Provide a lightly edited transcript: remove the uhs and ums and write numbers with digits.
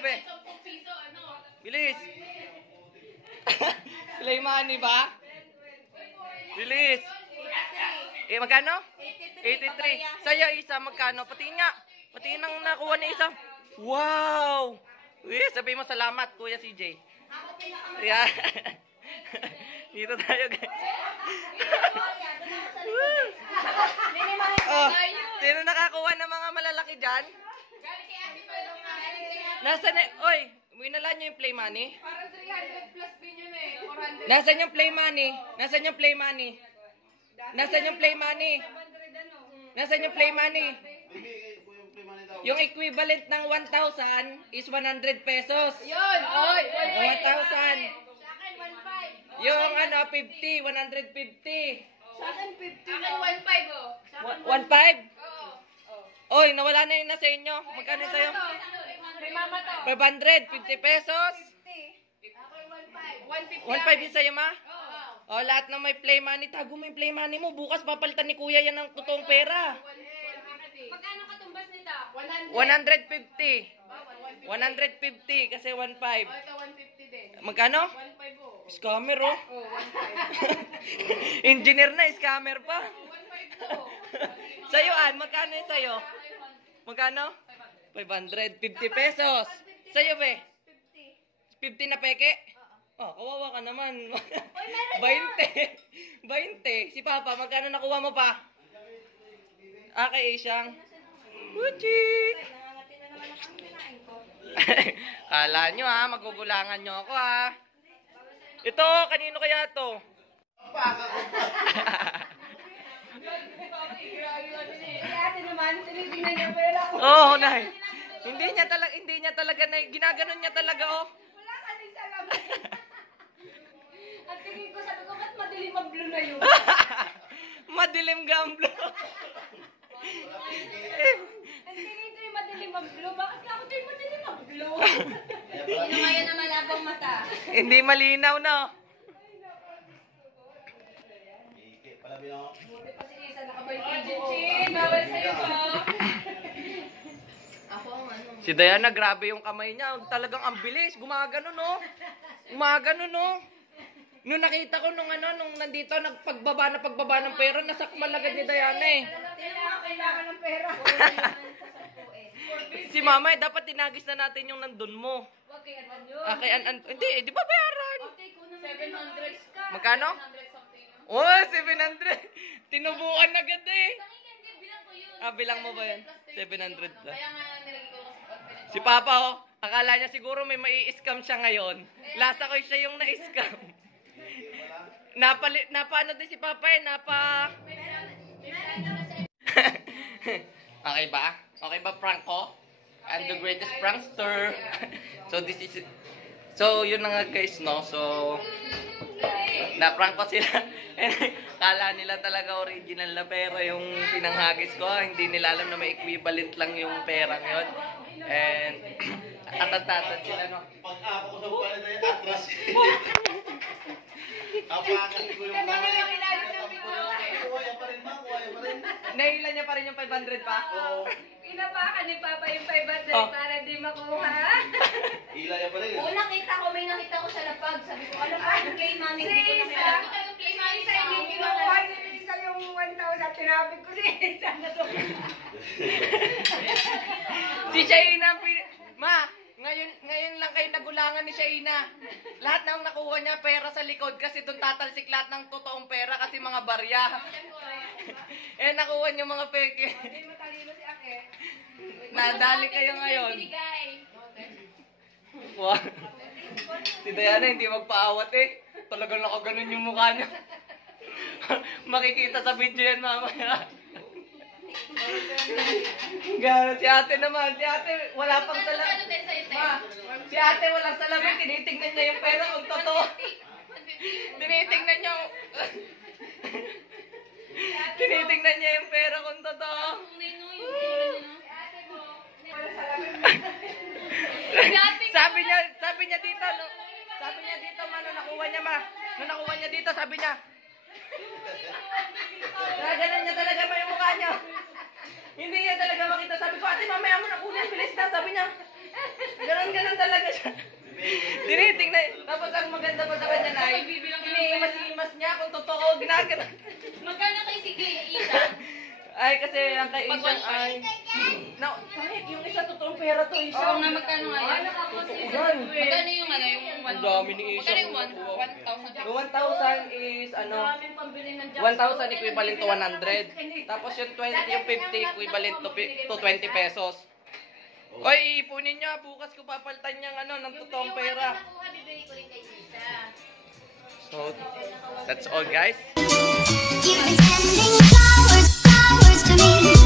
be? Bilis. Play money ba? Bilis. Magkano? 83. Sa'yo isa, magkano? Patingin nga. Patingin ang nakuha ni isa. Wow! Sabihin mo salamat, Kuya CJ. Yeah. Dito tayo, guys. Oh, sino nakakuha ng mga malalaki dyan? Nasaan na? Oy, winala nyo yung play money? Parang 300 plus din yun eh. 400. Nasaan yung play money? Nasaan yung play money? Nasaan yung play money? Nasaan yung play money? Yung equivalent ng 1,000 is 100 pesos. Yun! Oy! 1,000. Yung 50, 150. Sa akin 50 lang. 1.5 oh. 1.5? Oo. Oy, nawala na yun na sa inyo. Magkano sa'yo? May mama to. 500, 50 pesos. 150. 1.5 yun sa'yo, ma? Oo. O, lahat na may play money. Tago mo yung play money mo. Bukas papalitan ni kuya yan ng totoong pera. Magkano katumbas nito? 150. 150 kasi 1.5. Oh, ito 150 din. Magkano? 1.5 oh. Scammer, oh. Oh, 1.5. Engineer na, scammer pa. 1.5 oh. Sa'yo, Ann, magkano yun sa'yo? Magkano? 500. 50 pesos. Sa'yo, be? 50 na peke? Oh, kawawa ka naman. 20. 20. Si Papa, magkano nakuha mo pa? Kay Isyang. Uchi! Kala nyo ha, magugulangan nyo ako ha. Ito, kanino kaya to? Ate naman, tinitingnan niya pera ko. Oo, Nay. Hindi niya talaga, Nay. Ginaganon niya talaga, oh. Wala ka din sa laman. At tingin ko, sabi ko, ba't madilim mag-blue na yun? Madilim gamblo. Ang tingin ko yung madilim mag-blue. Bakit ako ito yung madilim mag-blue? Sino kaya na malabang mata? Hindi malinaw, no? Buti pa si Isa, nakabay ko buo. Bawal sa'yo pa. Ako ang ano. Si Diana, grabe yung kamay niya. Talagang ang bilis. Gumagano, no? Gumagano, no? Nung nakita ko nung nandito, pagbaba ng pera, nasakmal agad ni Diana, eh. Kailangan ng pera. Si Mama, dapat tinagis na natin yung nandun mo. Huwag kay Anan yun. Kay hindi, di ba bayaran? 700 ka. Magkano? 700 something. Oh, 700. Tinubuan agad, eh. Bilang ko yun. Bilang mo ba yan? 700 plus. Kaya nga nilagay ko kasi confidence. Si Papa, oh, akala niya siguro may mai-scam siya ngayon. Lasa ko siya yung na-scam. Napaano din si Papa, eh, Okay ba? Okay ba, Franco? I'm the greatest prankster. So, yun na nga, guys, no? So, na-prank ko sila. Kala nila talaga original na pera yung pinanghagis ko. Hindi nila alam na may equivalent lang yung perang yun. And, atat-atat sila, no? Pag-ako ko sa buwan na yung atras. Apakan ko yung mga... Kuwaya pa rin, ma. Kuwaya pa rin. Nahilan niya pa rin yung 500 pa? Oo. Pinapakan ni Papa yung 500 Oh. para di makuha. Hila niya pa rin. Oo, may nakita ko sa lapag. Sabi ko, ano ba yung play money? Si Isa, hindi kinukuha ni Isa yung 1,000. Tinapit ko si Isa na to. Si Shaina, ngayon lang kayo nagulangan ni Shaina. Lahat ng nakuha niya pera sa likod kasi doon tatalsik lahat ng totoong pera kasi mga barya. Nakuha niyo mga peke. Hindi matalino si Ake. Nadali kayo ngayon. Wow. Si Diana hindi magpaawat, eh. Talagang nakaganon yung mukha niya. Makikita sa video yan mamaya. Si ate naman, si ate wala pang salamin. Si ate walang salamin, tinitingnan niya yung pera kung totoo. Tinitingnan niya yung pera kung totoo. Sabi niya dito, nung nakuha niya, ma. Nung nakuha niya dito, sabi niya. Ganun niya talaga yung mukha niya. Hindi niya talaga makita. Sabi ko, ate, mamaya mo na kunin, bilis na. Sabi niya, Ganon talaga siya. Tinitingnan. Tapos ang maganda pa sa kanya ay, iniimas-imas niya kung totoo, ginaganon. Magkano kay si Isa? Ay, kasi ang kay Isha ay... No, kahit yung isa totoong pera to, Isha. Oo nga, magkano nga yun? Yan. Magkano yung ano, yung Ang dami ni Isha. Magkano yung 1,000? Yung 1,000 is ano, 1,000 equivalent to 100. Tapos yung 20, yung 50 equivalent to 20 pesos. Oy, ipunin niyo, bukas ko papalitan niyang ano, ng totoong pera. So, that's all guys. You've been sending flowers to me.